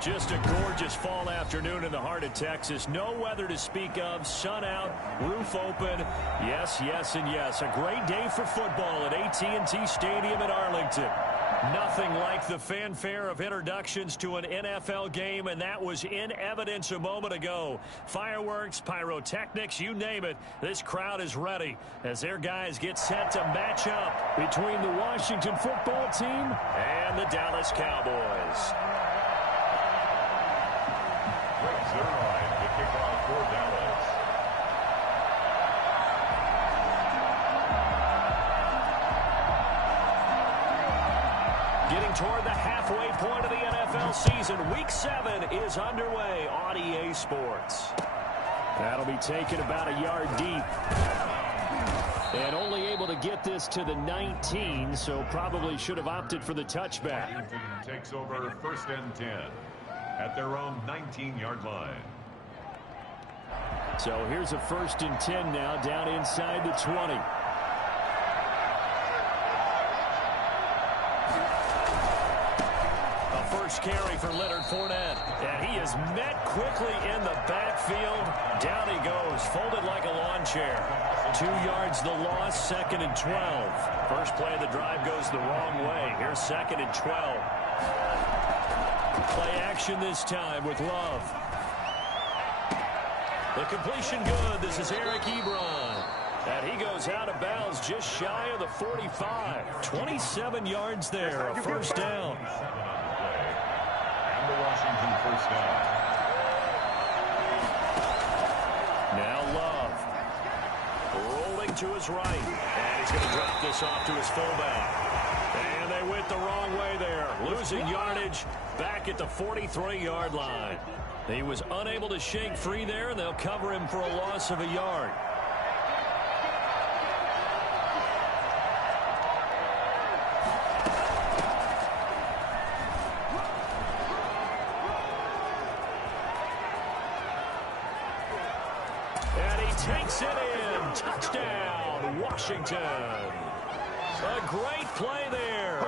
Just a gorgeous fall afternoon in the heart of Texas. No weather to speak of. Sun out, roof open. Yes, yes, and yes. A great day for football at AT&T Stadium in Arlington. Nothing like the fanfare of introductions to an NFL game, and that was in evidence a moment ago. Fireworks, pyrotechnics, you name it. This crowd is ready as their guys get set to match up between the Washington football team and the Dallas Cowboys. Zero line to kick off for Dallas. Getting toward the halfway point of the NFL season. Week 7 is underway on EA Sports. That'll be taken about a yard deep. And only able to get this to the 19, so probably should have opted for the touchback. Washington takes over 1st and 10 at their own 19-yard line. So here's a 1st and 10 now down inside the 20. First carry for Leonard Fournette, and he is met quickly in the backfield. Down he goes, folded like a lawn chair. 2 yards the loss, 2nd and 12. First play of the drive goes the wrong way. Here's 2nd and 12. Play action this time with Love. The completion good. This is Eric Ebron. And he goes out of bounds just shy of the 45. 27 yards there, a first down. The Washington first down. Now Love. Rolling to his right. And he's going to drop this off to his fullback. And they went the wrong way there. Losing yardage back at the 43-yard line. He was unable to shake free there, and they'll cover him for a loss of a yard. Takes it in. Touchdown, Washington. A great play there.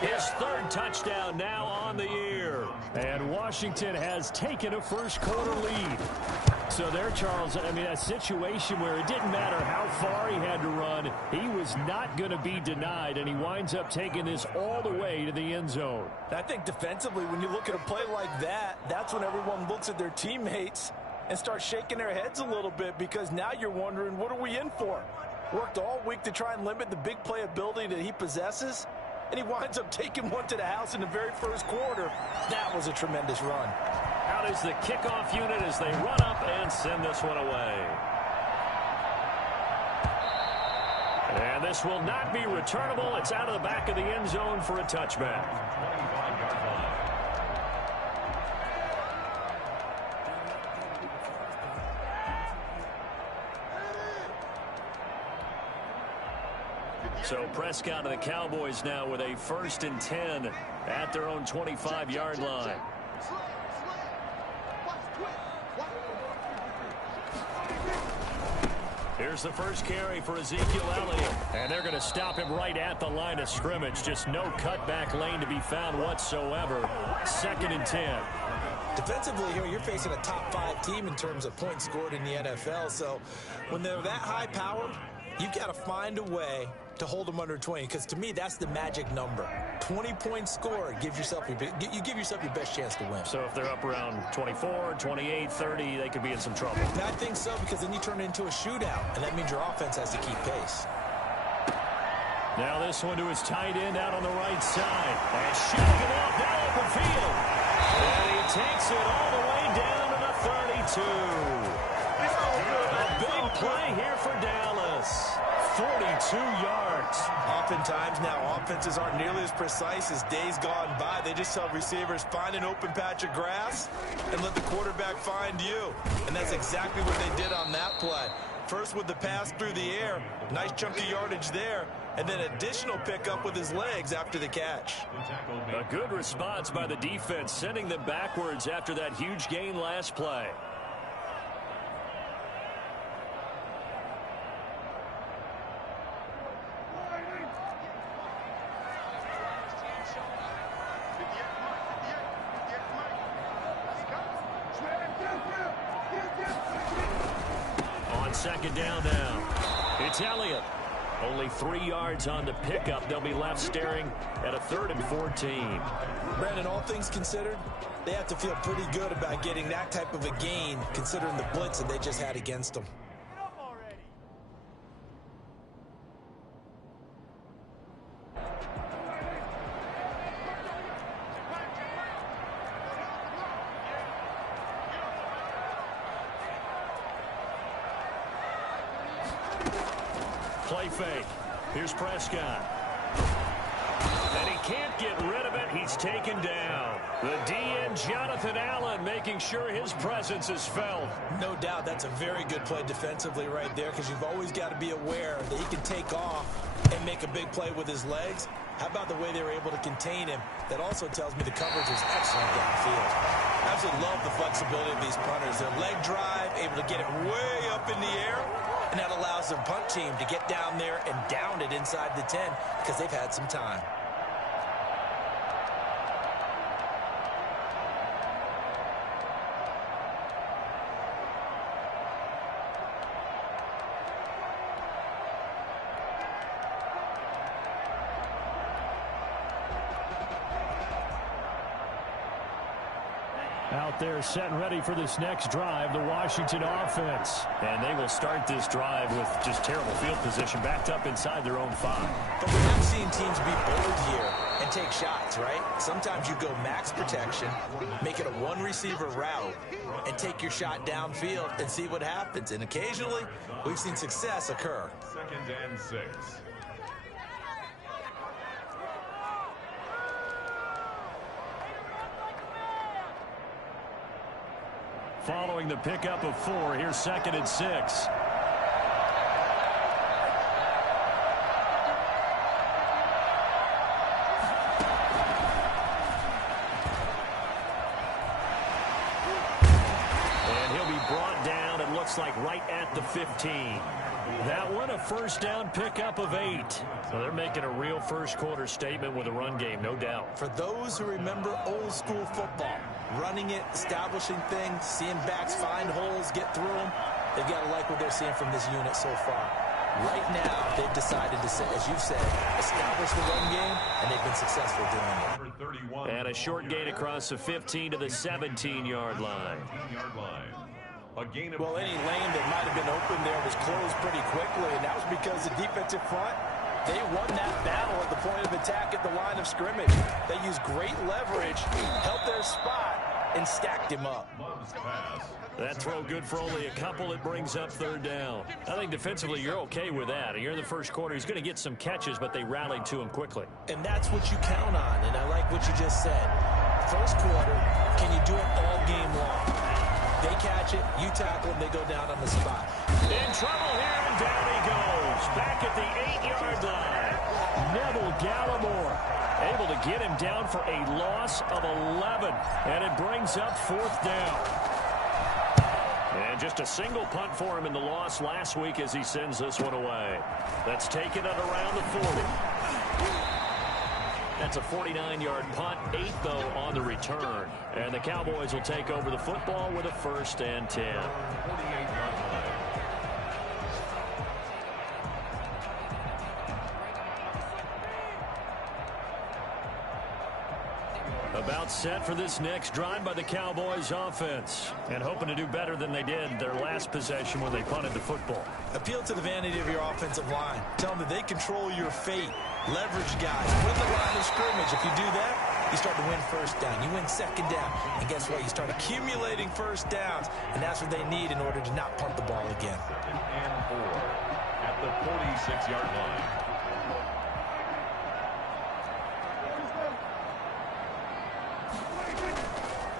His 3rd touchdown now on the year. And Washington has taken a first-quarter lead. So there, Charles, I mean, a situation where it didn't matter how far he had to run. He was not going to be denied, and he winds up taking this all the way to the end zone. I think defensively, when you look at a play like that, that's when everyone looks at their teammates and start shaking their heads a little bit, because now you're wondering, what are we in for? Worked all week to try and limit the big playability that he possesses, and he winds up taking one to the house in the very first quarter. That was a tremendous run. Out is the kickoff unit as they run up and send this one away. And this will not be returnable. It's out of the back of the end zone for a touchback. 25-yard line. So Prescott and the Cowboys now with a 1st and 10 at their own 25-yard line. Here's the first carry for Ezekiel Elliott. And they're going to stop him right at the line of scrimmage. Just no cutback lane to be found whatsoever. 2nd and 10. Defensively here, you're facing a top 5 team in terms of points scored in the NFL. So when they're that high powered, you've got to find a way to hold them under 20, because to me that's the magic number. 20 points scored gives yourself you give yourself your best chance to win. So if they're up around 24, 28, 30, they could be in some trouble. And I think so, because then you turn it into a shootout, and that means your offense has to keep pace. Now this one to his tight end out on the right side. And shooting it off down open field. And he takes it all the way down to the 32. A big play here for Dallas. 42 yards. Oftentimes now offenses aren't nearly as precise as days gone by. They just tell receivers, find an open patch of grass and let the quarterback find you. And that's exactly what they did on that play. First with the pass through the air, nice chunky yardage there, and then additional pickup with his legs after the catch. A good response by the defense, sending them backwards after that huge gain last play. second down now. It's Elliott. Only 3 yards on the pickup. They'll be left staring at a 3rd and 14. Brandon, all things considered, they have to feel pretty good about getting that type of a gain, considering the blitz that they just had against them. Play fake. Here's Prescott. And he can't get rid of it. He's taken down. The DN, Jonathan Allen, making sure his presence is felt. No doubt that's a very good play defensively right there, because you've always got to be aware that he can take off and make a big play with his legs. How about the way they were able to contain him? That also tells me the coverage was excellent downfield. I absolutely love the flexibility of these punters. Their leg drive, able to get it way up in the air. And that allows their punt team to get down there and down it inside the 10 because they've had some time. Out there set and ready for this next drive, the Washington offense. And they will start this drive with just terrible field position, backed up inside their own 5. But we have seen teams be bold here and take shots, right? Sometimes you go max protection, make it a one-receiver route, and take your shot downfield and see what happens. And occasionally, we've seen success occur. 2nd and 6. Following the pickup of 4, here's 2nd and 6. And he'll be brought down, it looks like, right at the 15. That one, a first down pickup of 8. So they're making a real first quarter statement with a run game, no doubt. For those who remember old school football, running it, establishing things, seeing backs find holes, get through them, they've got to like what they're seeing from this unit so far. Right now, they've decided to, as you've said, establish the run game, and they've been successful doing it. And a short gain across the 15 to the 17-yard line. Well, any lane that might have been open there was closed pretty quickly, and that was because the defensive front, they won that battle at the point of attack at the line of scrimmage. They used great leverage, held their spot, and stacked him up. That throw good for only a couple. It brings up 3rd down. I think defensively you're okay with that. You're in the first quarter. He's going to get some catches, but they rallied to him quickly. And that's what you count on, and I like what you just said. First quarter, can you do it all game long? They catch it, you tackle them, they go down on the spot. In trouble here, and down he goes. Back at the 8-yard line. Neville Gallimore able to get him down for a loss of 11. And it brings up 4th down. And just a single punt for him in the loss last week as he sends this one away. That's taken at around the 40. That's a 49-yard punt, 8, though, on the return. And the Cowboys will take over the football with a 1st and 10. About set for this next drive by the Cowboys offense. And hoping to do better than they did their last possession when they punted the football. Appeal to the vanity of your offensive line. Tell them that they control your fate. Leverage guys. Put the line of scrimmage. If you do that, you start to win first down. You win second down. And guess what? You start accumulating first downs. And that's what they need in order to not punt the ball again. 2nd and 4 at the 46-yard line.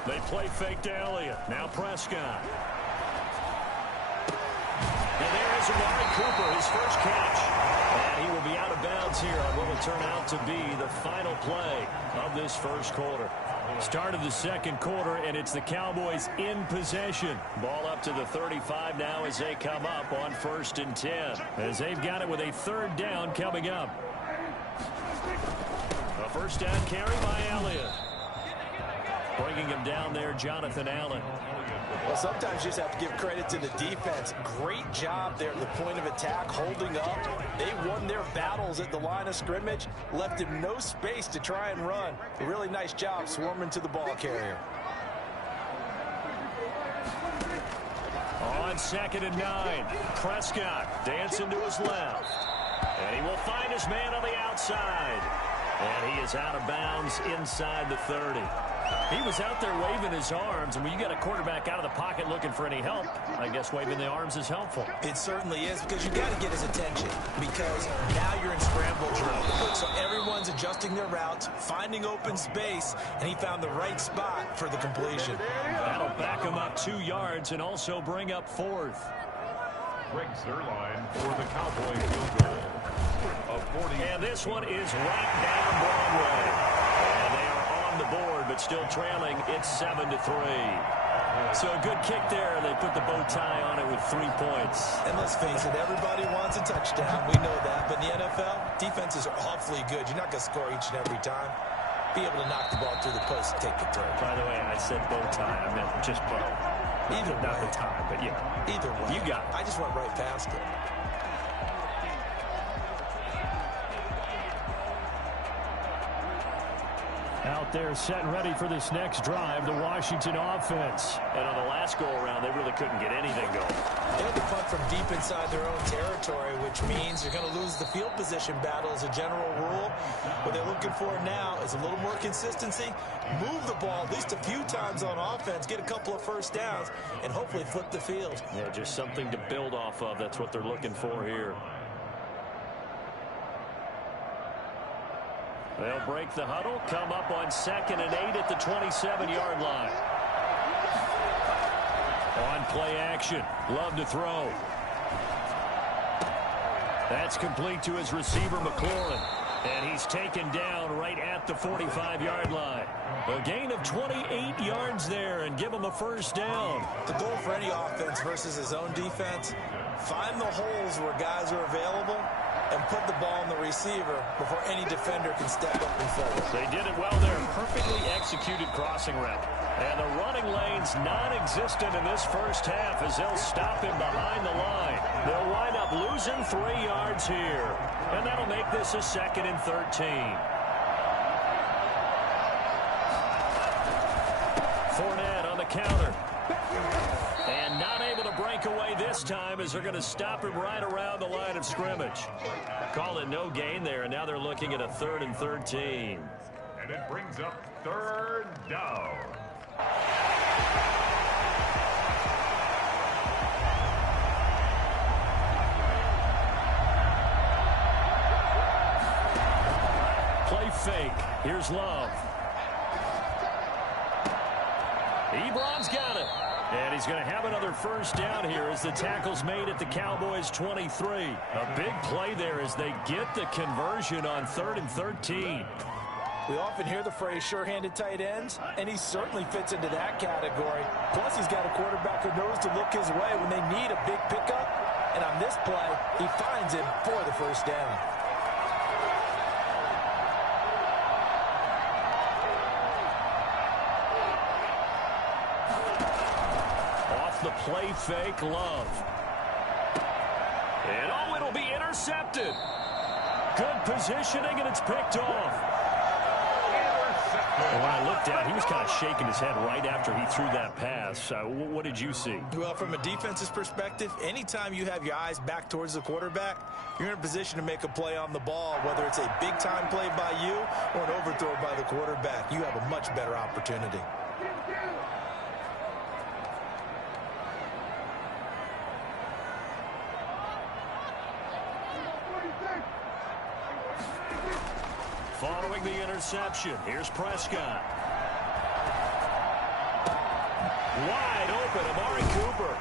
They play fake to Elliott. Now Prescott. And there is Amari Cooper, his first catch. And he will be out of bounds here on what will turn out to be the final play of this first quarter. Start of the second quarter, and it's the Cowboys in possession. Ball up to the 35 now as they come up on 1st and 10. As they've got it with a 3rd down coming up. A first down carry by Elliott. Bringing him down there, Jonathan Allen. Well, sometimes you just have to give credit to the defense. Great job there at the point of attack, holding up. They won their battles at the line of scrimmage, left him no space to try and run. A really nice job swarming to the ball carrier. On 2nd and 9, Prescott dancing to his left. And he will find his man on the outside. And he is out of bounds inside the 30. He was out there waving his arms, and when you got a quarterback out of the pocket looking for any help, I guess waving the arms is helpful. It certainly is, because you got to get his attention, because now you're in scramble drill. So everyone's adjusting their routes, finding open space, and he found the right spot for the completion. That'll back him up 2 yards and also bring up 4th. Greg Zerline for the Cowboy field goal of 40. And this one is right down Broadway. And they are on the board, but still trailing. It's 7-3. So a good kick there. They put the bow tie on it with 3 points. And let's face it, everybody wants a touchdown. We know that. But in the NFL, defenses are awfully good. You're not going to score each and every time. Be able to knock the ball through the post and take the throw. By the way, I said bow tie. I meant just bow. Either way. Not the tie, but yeah. Either way. You got it. I just went right past it. Out there set and ready for this next drive, the Washington offense. And on the last go-around, they really couldn't get anything going. They had to punt from deep inside their own territory, which means you're going to lose the field position battle as a general rule. What they're looking for now is a little more consistency, move the ball at least a few times on offense, get a couple of first downs, and hopefully flip the field. Yeah, just something to build off of. That's what they're looking for here. They'll break the huddle, come up on 2nd and 8 at the 27-yard line. On play action, Love to throw. That's complete to his receiver, McLaurin. And he's taken down right at the 45-yard line. A gain of 28 yards there and give him a first down. The goal for any offense versus his own defense, find the holes where guys are available and put the ball on the receiver before any defender can step up and forward. They did it well there. Perfectly executed crossing route. And the running lane's non-existent in this first half as they'll stop him behind the line. They'll wind up losing 3 yards here. And that'll make this a 2nd and 13. Fournette on the counter. And not able to break away this time as they're going to stop him right around the line of scrimmage. Call it no gain there, and now they're looking at a 3rd and 13. And it brings up 3rd down. Play fake. Here's Love. Ebron's got it. And he's going to have another first down here as the tackle's made at the Cowboys' 23. A big play there as they get the conversion on 3rd and 13. We often hear the phrase sure-handed tight ends, and he certainly fits into that category. Plus, he's got a quarterback who knows to look his way when they need a big pickup. And on this play, he finds him for the first down. Off the play fake, Love. And oh, it'll be intercepted. Good positioning, and it's picked off. And when I looked at, he was kind of shaking his head right after he threw that pass. What did you see? Well, from a defense's perspective, anytime you have your eyes back towards the quarterback, you're in a position to make a play on the ball, whether it's a big-time play by you or an overthrow by the quarterback. You have a much better opportunity. Following the interception, here's Prescott. Wide open, Amari Cooper.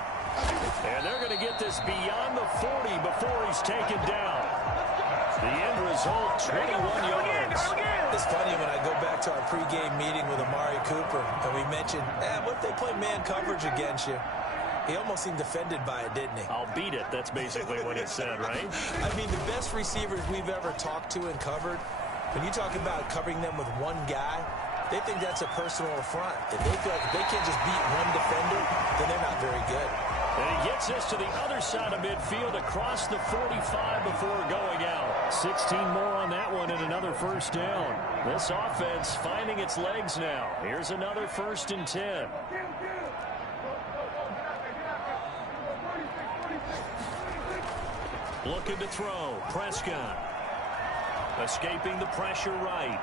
And they're going to get this beyond the 40 before he's taken down. The end result, 21 yards. It's funny when I go back to our pregame meeting with Amari Cooper, and we mentioned, what if they play man coverage against you? He almost seemed offended by it, didn't he? I'll beat it. That's basically what he said, right? I mean, the best receivers we've ever talked to and covered, when you talk about covering them with one guy, They think that's a personal affront. If they feel like if they can't just beat one defender, then they're not very good. And he gets us to the other side of midfield across the 45 before going out. 16 more on that one and another first down. This offense finding its legs now. Here's another 1st and 10. Looking to throw. Prescott. Escaping the pressure right.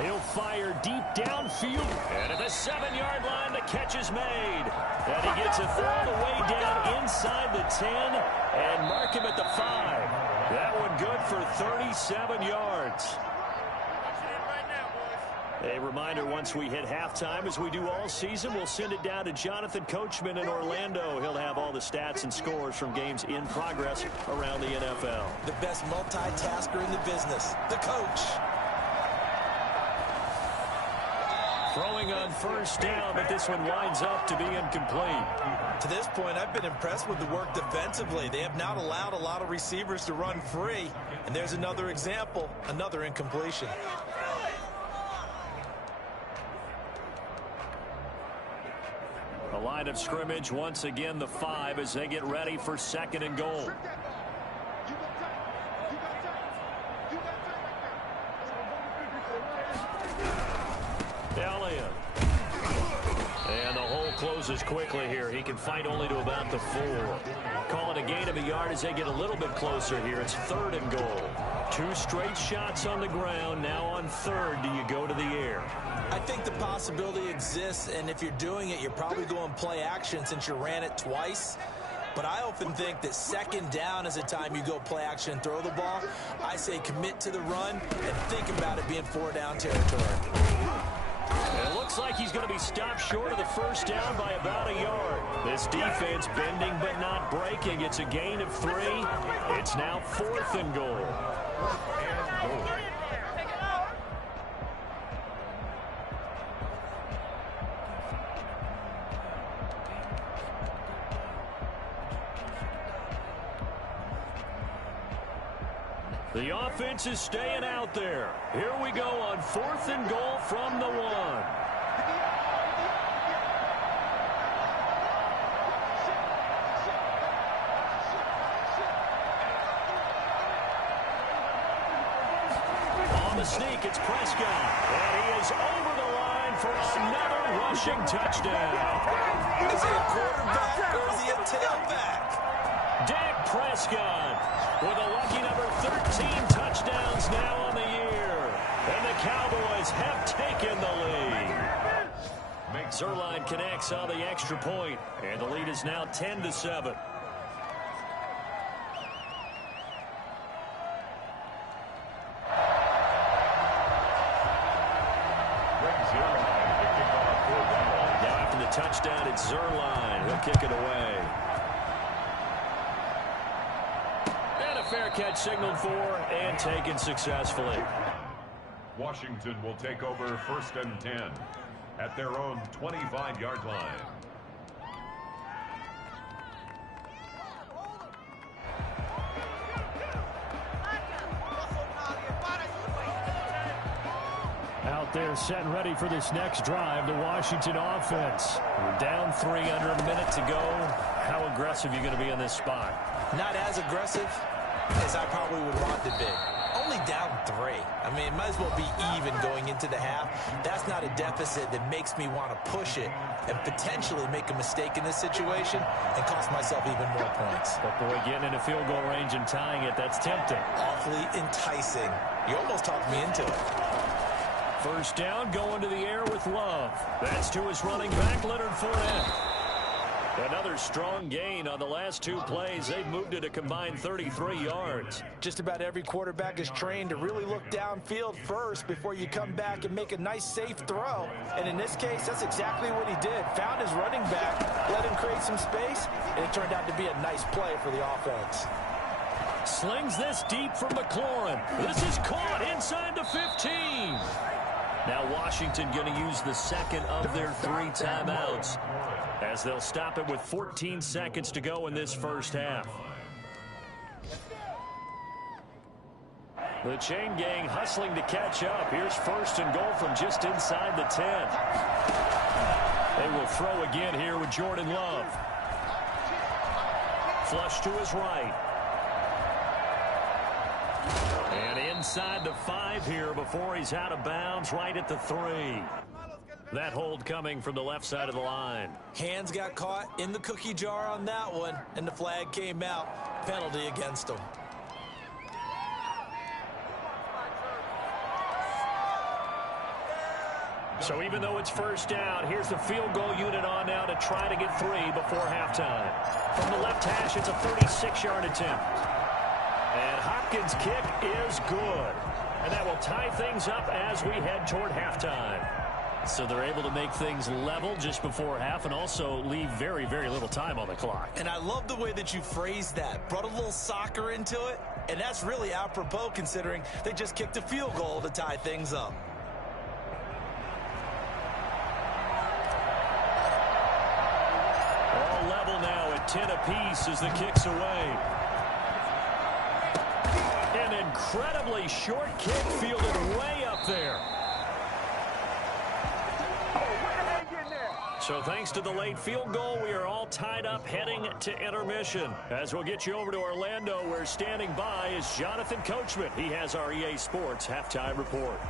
He'll fire deep downfield. And at the 7-yard line, the catch is made. And he gets it all the way down inside the 10 and mark him at the 5. That one good for 37 yards. A reminder, once we hit halftime, as we do all season, we'll send it down to Jonathan Coachman in Orlando. He'll have all the stats and scores from games in progress around the NFL. The best multitasker in the business, the coach. Throwing on first down, but this one winds up to be incomplete. To this point, I've been impressed with the work defensively. They have not allowed a lot of receivers to run free. And there's another example, another incompletion. A line of scrimmage, once again the 5 as they get ready for 2nd and goal. Elliott. And the hole closes quickly here. He can fight only to about the 4. Call it a gain of a yard as they get a little bit closer here. It's 3rd and goal. 2 straight shots on the ground. Now on 3rd, do you go to the air? I think the possibility exists, and if you're doing it, you're probably going play action since you ran it twice. But I often think that 2nd down is the time you go play action and throw the ball. I say commit to the run and think about it being 4-down territory. And it looks like he's going to be stopped short of the first down by about a yard. This defense bending but not breaking. It's a gain of 3. It's now 4th and goal. The offense is staying out there. Here we go on 4th and goal from the 1. On the sneak, it's Prescott. And he is over the line for another rushing touchdown. Is he a quarterback or is he a tailback? Dak Prescott with a lucky number 13 touchdowns now on the year. And the Cowboys have taken the lead. Zerline connects on the extra point, and the lead is now 10-7. Now after the touchdown, it's Zerline. He'll kick it away. Fair catch signaled for and taken successfully. Washington will take over 1st and 10 at their own 25-yard line. Out there set and ready for this next drive, the Washington offense. We're down 3 under a minute to go. How aggressive are you going to be in this spot? Not as aggressive as I probably would want to be. Only down 3. I mean, it might as well be even going into the half. That's not a deficit that makes me want to push it and potentially make a mistake in this situation and cost myself even more points. But boy, getting into field goal range and tying it, that's tempting. Awfully enticing. You almost talked me into it. First down, going to the air with Love. That's to his running back, Leonard Fournette. Another strong gain on the last 2 plays. They've moved it a combined 33 yards. Just about every quarterback is trained to really look downfield first before you come back and make a nice, safe throw. And in this case, that's exactly what he did. Found his running back, let him create some space, and it turned out to be a nice play for the offense. Slings this deep from McLaurin. This is caught inside the 15. Now Washington going to use the 2nd of their 3 timeouts, as they'll stop it with 14 seconds to go in this first half. The chain gang hustling to catch up. Here's first and goal from just inside the 10. They will throw again here with Jordan Love. Flush to his right. And inside the 5 here before he's out of bounds, right at the 3. That hold coming from the left side of the line. Hands got caught in the cookie jar on that one, and the flag came out. Penalty against him. So even though it's first down, here's the field goal unit on now to try to get 3 before halftime. From the left hash, it's a 36-yard attempt. And Hopkins' kick is good. And that will tie things up as we head toward halftime. So they're able to make things level just before half and also leave very, very little time on the clock. And I love the way that you phrased that. Brought a little soccer into it. And that's really apropos considering they just kicked a field goal to tie things up. All level now at 10 apiece as the kick's away. An incredibly short kick fielded way up there. So thanks to the late field goal, we are all tied up heading to intermission. As we'll get you over to Orlando, where standing by is Jonathan Coachman. He has our EA Sports halftime report.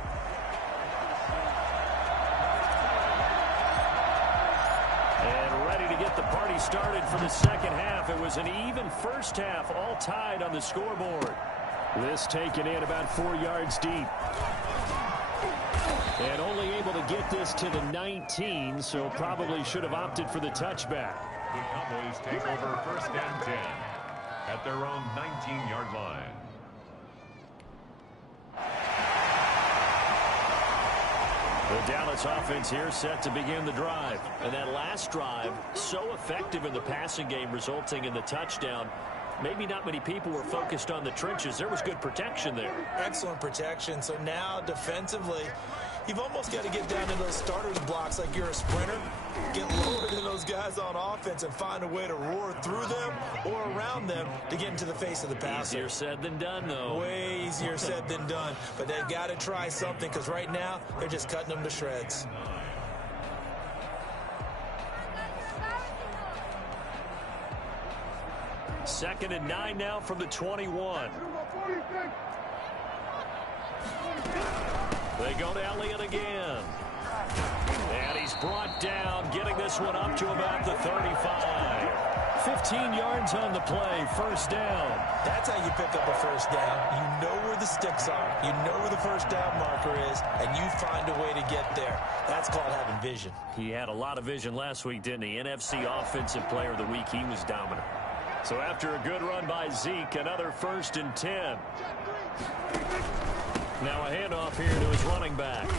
And ready to get the party started for the second half. It was an even first half, all tied on the scoreboard. This taken in about 4 yards deep. And only able to get this to the 19, so probably should have opted for the touchback. The Cowboys take over first and 10 at their own 19-yard line. The Dallas offense here set to begin the drive. And that last drive, so effective in the passing game, resulting in the touchdown. Maybe not many people were focused on the trenches. There was good protection there. Excellent protection. So now defensively, you've almost got to get down to those starters blocks like you're a sprinter. Get lower than those guys on offense and find a way to roar through them or around them to get into the face of the passer. Easier said than done, though. Way easier said than done. But they've got to try something because right now they're just cutting them to shreds. Second and 9 now from the 21. They go to Elliott again. And he's brought down, getting this one up to about the 35. 15 yards on the play, first down. That's how you pick up a first down. You know where the sticks are. You know where the first down marker is, and you find a way to get there. That's called having vision. He had a lot of vision last week, didn't he? NFC Offensive Player of the Week. He was dominant. So after a good run by Zeke, another first and 10. Now a handoff here to his running back.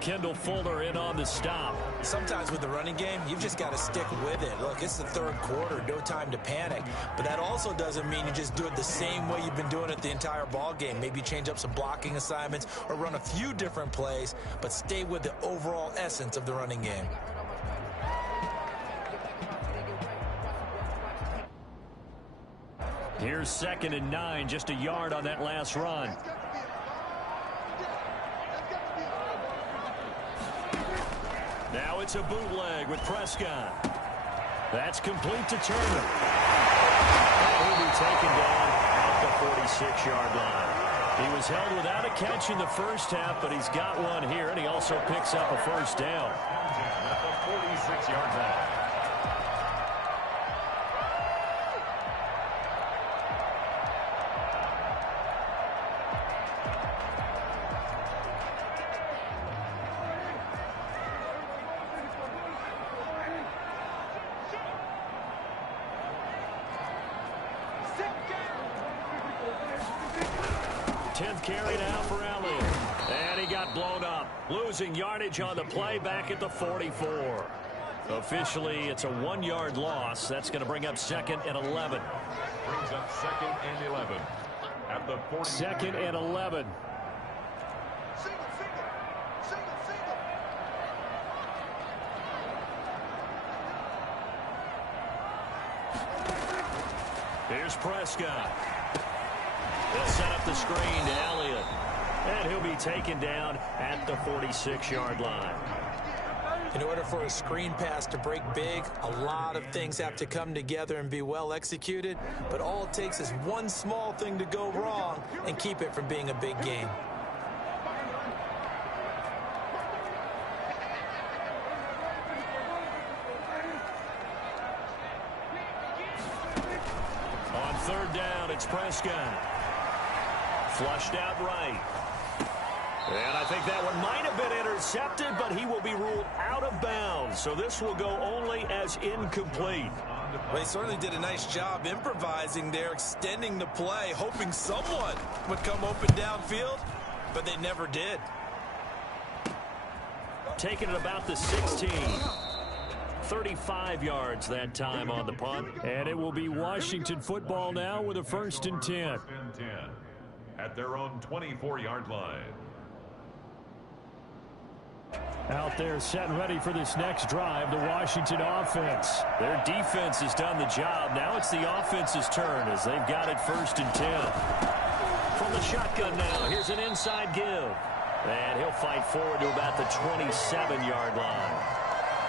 Kendall Fuller in on the stop. Sometimes with the running game, you've just got to stick with it. Look, it's the third quarter, no time to panic. But that also doesn't mean you just do it the same way you've been doing it the entire ball game. Maybe change up some blocking assignments or run a few different plays, but stay with the overall essence of the running game. Here's second and 9, just a yard on that last run. Now it's a bootleg with Prescott. That's complete to Turner. He'll be taken down at the 46-yard line. He was held without a catch in the first half, but he's got one here, and he also picks up a first down. At the 46-yard line. Carry now for Elliott. And he got blown up. Losing yardage on the play back at the 44. Officially, it's a 1-yard loss. That's going to bring up second and 11. Brings up second and 11. At the 40. Second and 11. Here's Prescott. They'll set up the screen to Elliott. And he'll be taken down at the 46-yard line. In order for a screen pass to break big, a lot of things have to come together and be well executed. But all it takes is one small thing to go wrong and keep it from being a big game. On third down, it's Prescott. Flushed out right. And I think that one might have been intercepted, but he will be ruled out of bounds. So this will go only as incomplete. Well, he certainly did a nice job improvising there, extending the play, hoping someone would come open downfield, but they never did. Taking it about the 16. 35 yards that time on the punt. And it will be Washington football now with a 1st and 10. At their own 24-yard line. Out there set and ready for this next drive, the Washington offense. Their defense has done the job. Now it's the offense's turn as they've got it 1st and 10. From the shotgun now, here's an inside give. And he'll fight forward to about the 27-yard line.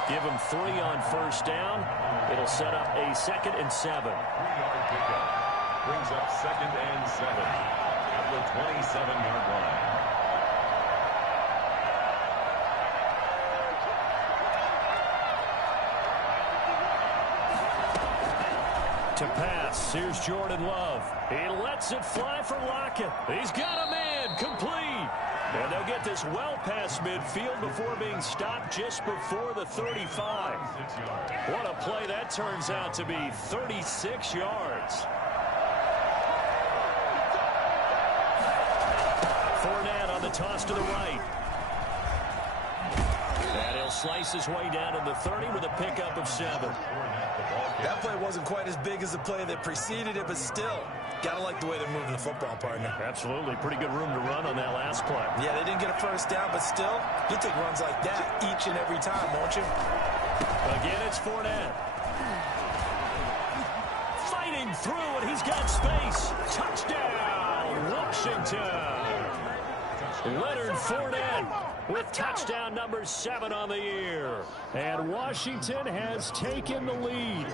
Give him 3 on 1st down. It'll set up a 2nd and 7. 3-yard pickup. Brings up 2nd and 7 at the 27-yard line. To pass, here's Jordan Love. He lets it fly for Lockett. He's got a man, complete. And they'll get this well past midfield before being stopped just before the 35. What a play that turns out to be, 36 yards. Fournette on the toss to the right. And he'll slice his way down to the 30 with a pickup of 7. That play wasn't quite as big as the play that preceded it, but still, gotta like the way they're moving the football, partner. Absolutely. Pretty good room to run on that last play. Yeah, they didn't get a 1st down, but still, you'll take runs like that each and every time, won't you? Again, it's Fournette. Fighting through, and he's got space. Touchdown, Washington. Leonard Fournette with touchdown number 7 on the year. And Washington has taken the lead.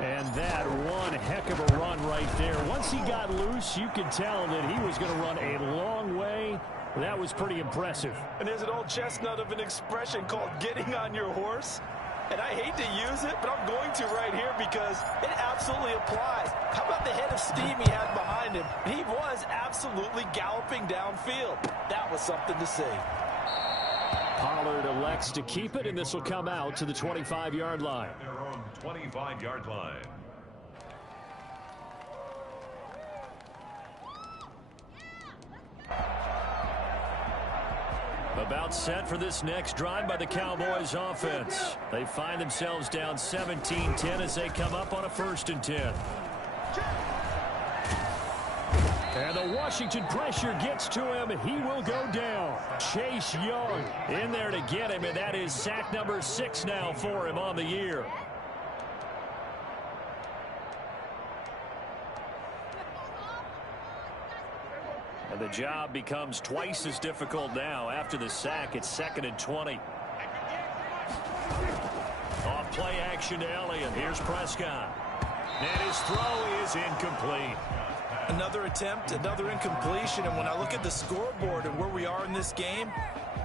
And that one heck of a run right there. Once he got loose, you could tell that he was going to run a long way. That was pretty impressive. And there's an old chestnut of an expression called getting on your horse. And I hate to use it, but I'm going to right here because it absolutely applies. How about the head of steam he had behind him? He was absolutely galloping downfield. That was something to see. Pollard elects to keep it, and this will come out to the 25-yard line. Their own 25-yard line. About set for this next drive by the Cowboys offense. They find themselves down 17-10 as they come up on a 1st and 10. And the Washington pressure gets to him. He will go down. Chase Young in there to get him, and that is sack number 6 now for him on the year. And the job becomes twice as difficult now. After the sack, it's 2nd and 20. Off play action to Elliott. Here's Prescott. And his throw is incomplete. Another attempt, another incompletion, and when I look at the scoreboard and where we are in this game,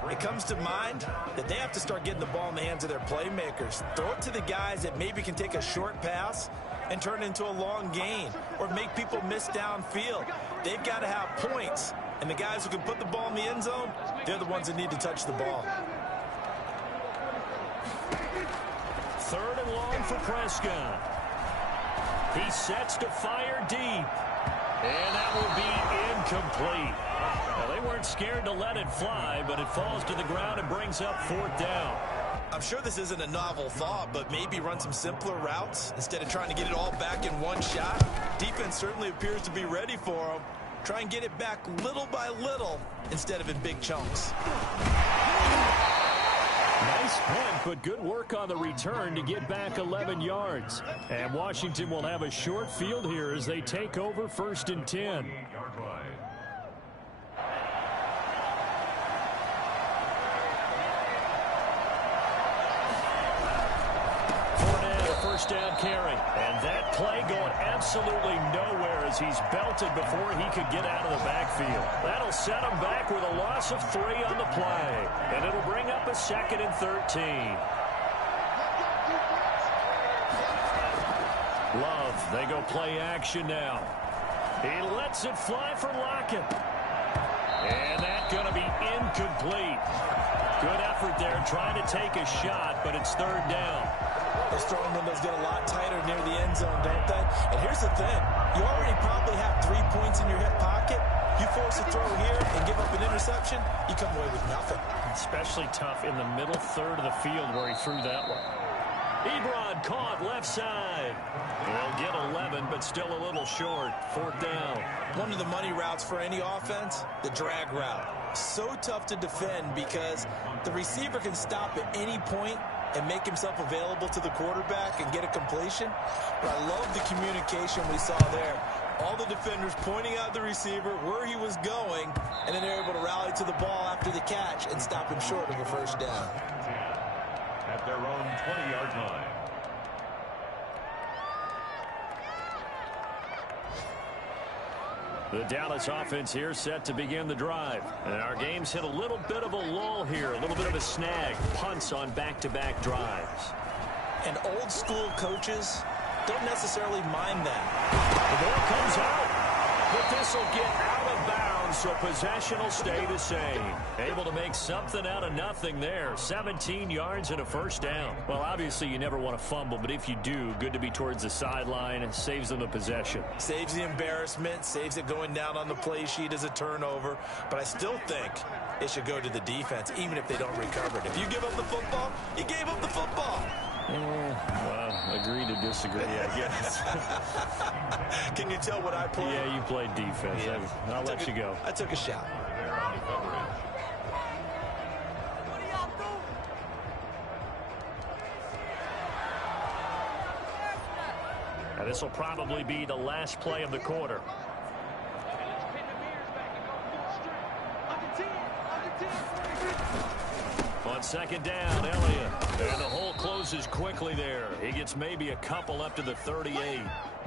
it comes to mind that they have to start getting the ball in the hands of their playmakers. Throw it to the guys that maybe can take a short pass and turn it into a long gain or make people miss downfield. They've got to have points, and the guys who can put the ball in the end zone, they're the ones that need to touch the ball. 3rd and long for Prescott. He sets to fire deep. And that will be incomplete. Now, they weren't scared to let it fly, but it falls to the ground and brings up 4th down. I'm sure this isn't a novel thought, but maybe run some simpler routes instead of trying to get it all back in one shot. Defense certainly appears to be ready for them. Try and get it back little by little instead of in big chunks. Nice punt, but good work on the return to get back 11 yards. And Washington will have a short field here as they take over 1st and 10. First down carry. And that play going absolutely nowhere as he's belted before he could get out of the backfield. That'll set him back with a loss of 3 on the play. And it'll bring up a 2nd and 13. Love, they go play action now. He lets it fly for Lockett. And that's going to be incomplete. Good effort there trying to take a shot, but it's 3rd down. Those throwing windows get a lot tighter near the end zone, don't they? And here's the thing. You already probably have 3 points in your hip pocket. You force a throw here and give up an interception, you come away with nothing. Especially tough in the middle third of the field where he threw that one. Ebron caught left side. He'll get 11, but still a little short. 4th down. One of the money routes for any offense, the drag route. So tough to defend because the receiver can stop at any point and make himself available to the quarterback and get a completion. But I love the communication we saw there. All the defenders pointing out the receiver where he was going, and then they're able to rally to the ball after the catch and stop him short of a 1st down. At their own 20-yard line. The Dallas offense here set to begin the drive. And our game's hit a little bit of a lull here, a little bit of a snag. Punts on back-to-back drives. And old school coaches don't necessarily mind that. The ball comes out, but this will get out of bounds, so possession will stay the same. Able to make something out of nothing there. 17 yards and a 1st down. Well, obviously you never want to fumble, but if you do, good to be towards the sideline. It saves them the possession. Saves the embarrassment, saves it going down on the play sheet as a turnover. But I still think it should go to the defense, even if they don't recover it. If you give up the football, you gave up the football. Well, agree to disagree, I guess. Can you tell what I played? Yeah, you played defense. Yeah. I'll let you go. I took a shot. Now, this will probably be the last play of the quarter. On 2nd down, Elliott. And the hole closes quickly there. He gets maybe a couple up to the 38.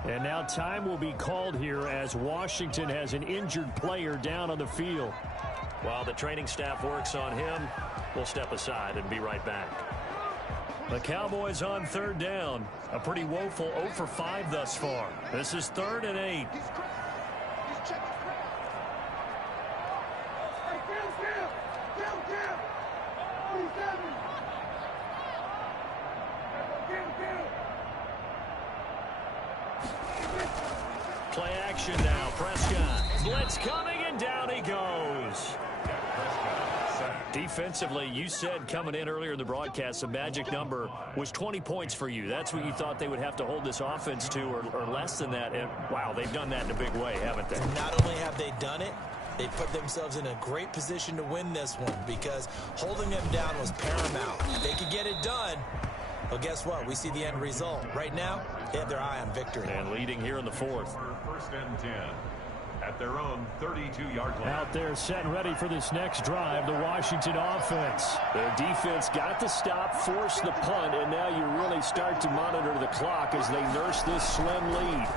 And now time will be called here as Washington has an injured player down on the field. While the training staff works on him, we'll step aside and be right back. The Cowboys on 3rd down. A pretty woeful 0 for 5 thus far. This is 3rd and 8. Play action now. Prescott. Blitz coming, and down he goes. Defensively, you said coming in earlier in the broadcast, the magic number was 20 points for you. That's what you thought they would have to hold this offense to, or less than that. And, wow, they've done that in a big way, haven't they? Not only have they done it, they put themselves in a great position to win this one because holding them down was paramount. If they could get it done, well, guess what? We see the end result. Right now, they have their eye on victory. And leading here in the 4th. 1st and 10. At their own 32-yard line. Out there set and ready for this next drive, the Washington offense. Their defense got the stop, forced the punt, and now you really start to monitor the clock as they nurse this slim lead.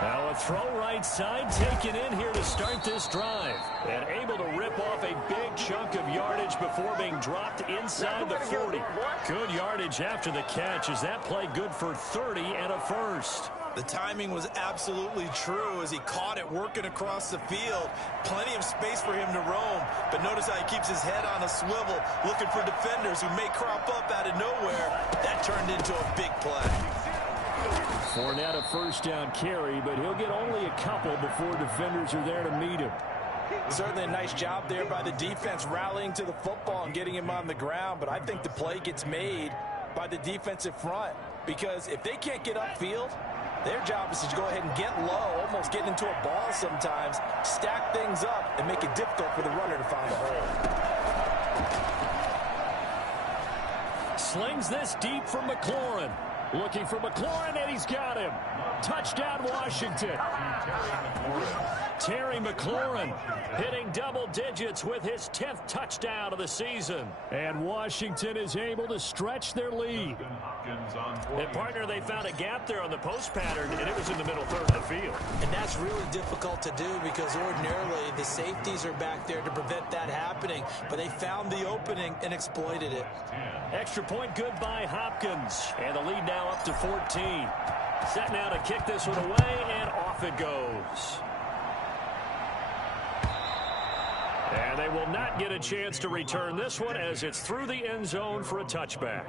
Now a throw right side taken in here to start this drive. And able to rip off a big chunk of yardage before being dropped inside the 40. Good yardage after the catch. Is that play good for 30 and a 1st? The timing was absolutely true as he caught it working across the field. Plenty of space for him to roam. But notice how he keeps his head on a swivel, looking for defenders who may crop up out of nowhere. That turned into a big play. Fournette a 1st down carry, but he'll get only a couple before defenders are there to meet him. Certainly a nice job there by the defense rallying to the football and getting him on the ground, but I think the play gets made by the defensive front because if they can't get upfield, Their job is to go ahead and get low, almost get into a ball sometimes, stack things up, and make it difficult for the runner to find a hole. Slings this deep from McLaurin. Looking for McLaurin, and he's got him. Touchdown, Washington. Terry McLaurin hitting double digits with his 10th touchdown of the season. And Washington is able to stretch their lead. And, partner, they found a gap there on the post pattern, and it was in the middle third of the field. And that's really difficult to do because ordinarily the safeties are back there to prevent that happening. But they found the opening and exploited it. Extra point good by Hopkins. And the lead now up to 14. Set now to kick this one away, and off it goes. And they will not get a chance to return this one as it's through the end zone for a touchback.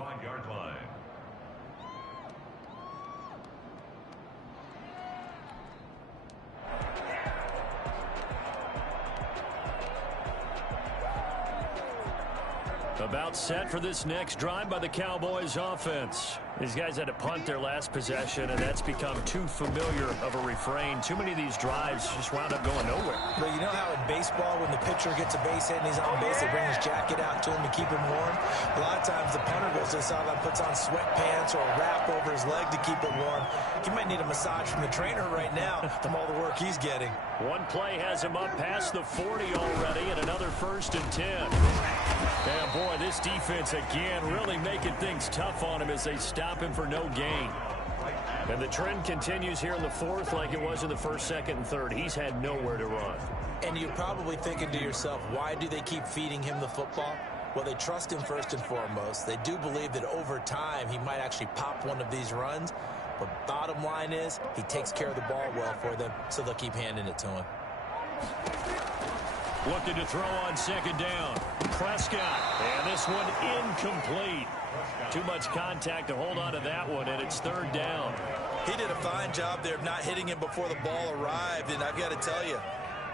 About set for this next drive by the Cowboys offense. These guys had to punt their last possession, and that's become too familiar of a refrain. Too many of these drives just wound up going nowhere. Well, you know how in baseball, when the pitcher gets a base hit and he's on base, they bring his jacket out to him to keep him warm? A lot of times the punter goes to the sideline, puts on sweatpants or a wrap over his leg to keep it warm. He might need a massage from the trainer right now from all the work he's getting. One play has him up past the 40 already, and another 1st and 10. And boy, this defense again really making things tough on him as they stop him for no gain. And the trend continues here in the 4th like it was in the 1st, 2nd, and 3rd. He's had nowhere to run. And you're probably thinking to yourself, why do they keep feeding him the football? Well, they trust him first and foremost. They do believe that over time he might actually pop one of these runs. But bottom line is he takes care of the ball well for them, so they'll keep handing it to him. Looking to throw on 2nd down. Prescott. And this one incomplete. Too much contact to hold on to that one, and it's 3rd down. He did a fine job there of not hitting him before the ball arrived, and I've got to tell you,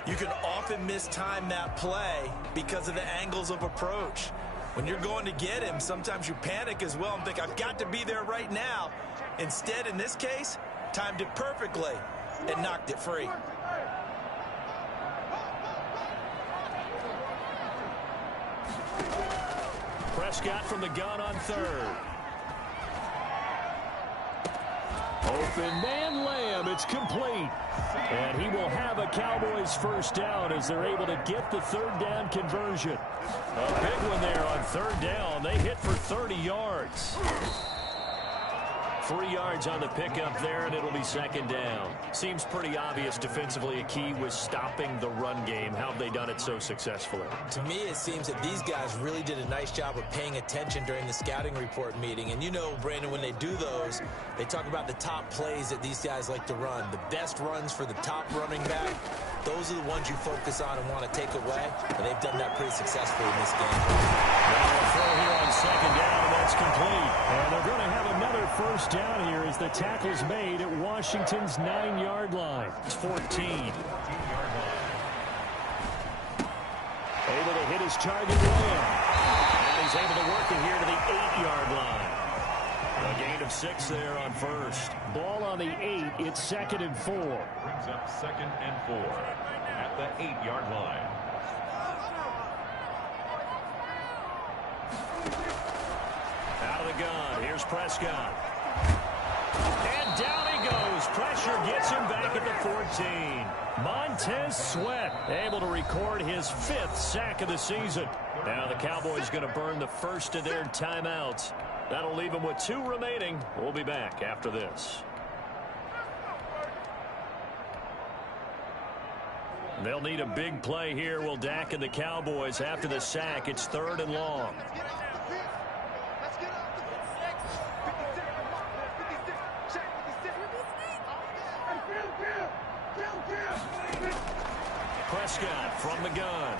you can often mistime that play because of the angles of approach. When you're going to get him, sometimes you panic as well and think, I've got to be there right now. Instead, in this case, timed it perfectly and knocked it free. Prescott from the gun on 3rd. Open man Lamb. It's complete. And he will have a Cowboys 1st down as they're able to get the 3rd down conversion. A big one there on 3rd down. They hit for 30 yards. 3 yards on the pickup there, and it'll be 2nd down. Seems pretty obvious defensively a key was stopping the run game. How have they done it so successfully? To me, it seems that these guys really did a nice job of paying attention during the scouting report meeting. And you know, Brandon, when they do those, they talk about the top plays that these guys like to run. The best runs for the top running back, those are the ones you focus on and want to take away. And they've done that pretty successfully in this game. Well, throw here on 2nd down, and that's complete. And they're going to have another 1st down here as the tackle's made at Washington's 9-yard line. It's 14. Able to hit his target Lamb. And he's able to work it here to the 8-yard line. A gain of 6 there on 1st. Ball on the 8. It's 2nd and 4. Brings up 2nd and 4 at the 8-yard line. Out of the gun. Here's Prescott. And down he goes. Pressure gets him back at the 14. Montez Sweat able to record his 5th sack of the season. Now the Cowboys going to burn the first of their timeouts. That'll leave them with 2 remaining. We'll be back after this. They'll need a big play here, will Dak and the Cowboys. After the sack, it's 3rd and long. Prescott from the gun.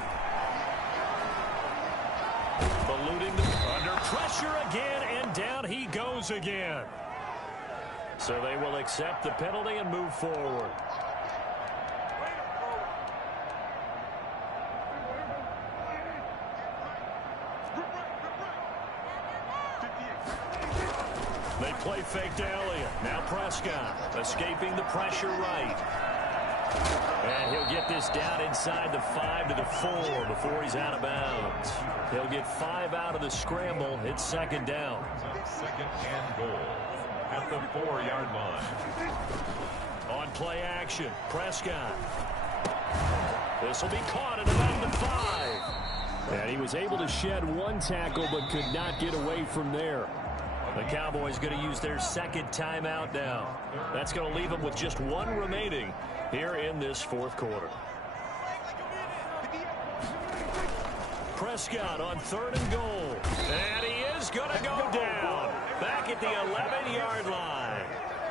Eluding under pressure again, and down he goes again. So they will accept the penalty and move forward. They play fake to Elliott. Now Prescott escaping the pressure right. And he'll get this down inside the 5 to the 4 before he's out of bounds. He'll get 5 out of the scramble. It's second down. Second and goal at the 4-yard line. On play action, Prescott. This will be caught at about the 5. And he was able to shed one tackle but could not get away from there. The Cowboys going to use their second timeout now. That's going to leave them with just one remaining here in this fourth quarter. Prescott on 3rd and goal. And he is going to go down back at the 11-yard line.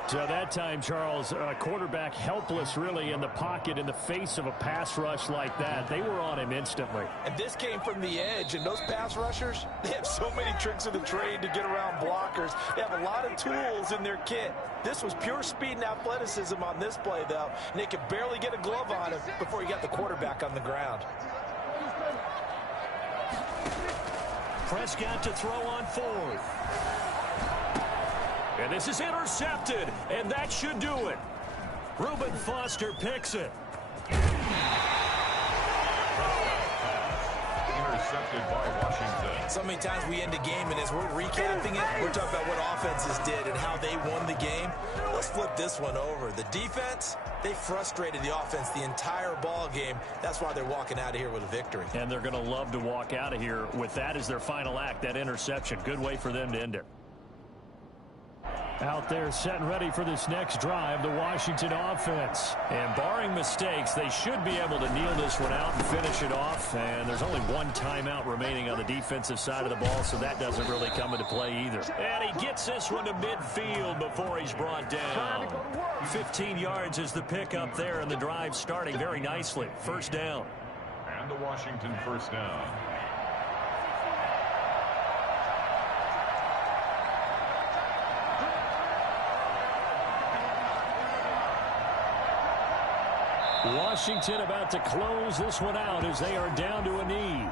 So that time, Charles, quarterback helpless really in the pocket in the face of a pass rush like that. They were on him instantly. And this came from the edge, and those pass rushers, they have so many tricks of the trade to get around blockers. They have a lot of tools in their kit. This was pure speed and athleticism on this play, though, and they could barely get a glove on him before he got the quarterback on the ground. Prescott to throw on 4th. And this is intercepted, and that should do it. Reuben Foster picks it. Intercepted by Washington. So many times we end a game, and as we're recapping it, we're talking about what offenses did and how they won the game. Let's flip this one over. The defense, they frustrated the offense the entire ball game. That's why they're walking out of here with a victory. And they're going to love to walk out of here with that as their final act, that interception. Good way for them to end it. Out there set and ready for this next drive, the Washington offense. And barring mistakes, they should be able to kneel this one out and finish it off. And there's only one timeout remaining on the defensive side of the ball, so that doesn't really come into play either. And he gets this one to midfield before he's brought down. 15 yards is the pickup there, and the drive starting very nicely. First down. And the Washington first down. Washington about to close this one out as they are down to a knee.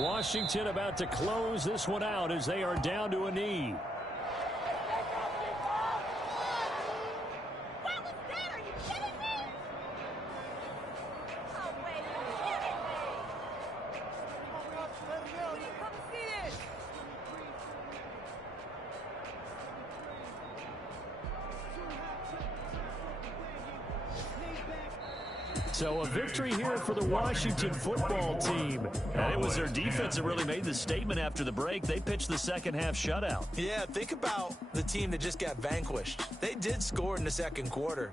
Washington about to close this one out as they are down to a knee. So a victory here for the Washington football team. And it was their defense that really made the statement after the break. They pitched the second half shutout. Yeah, think about the team that just got vanquished. They did score in the second quarter.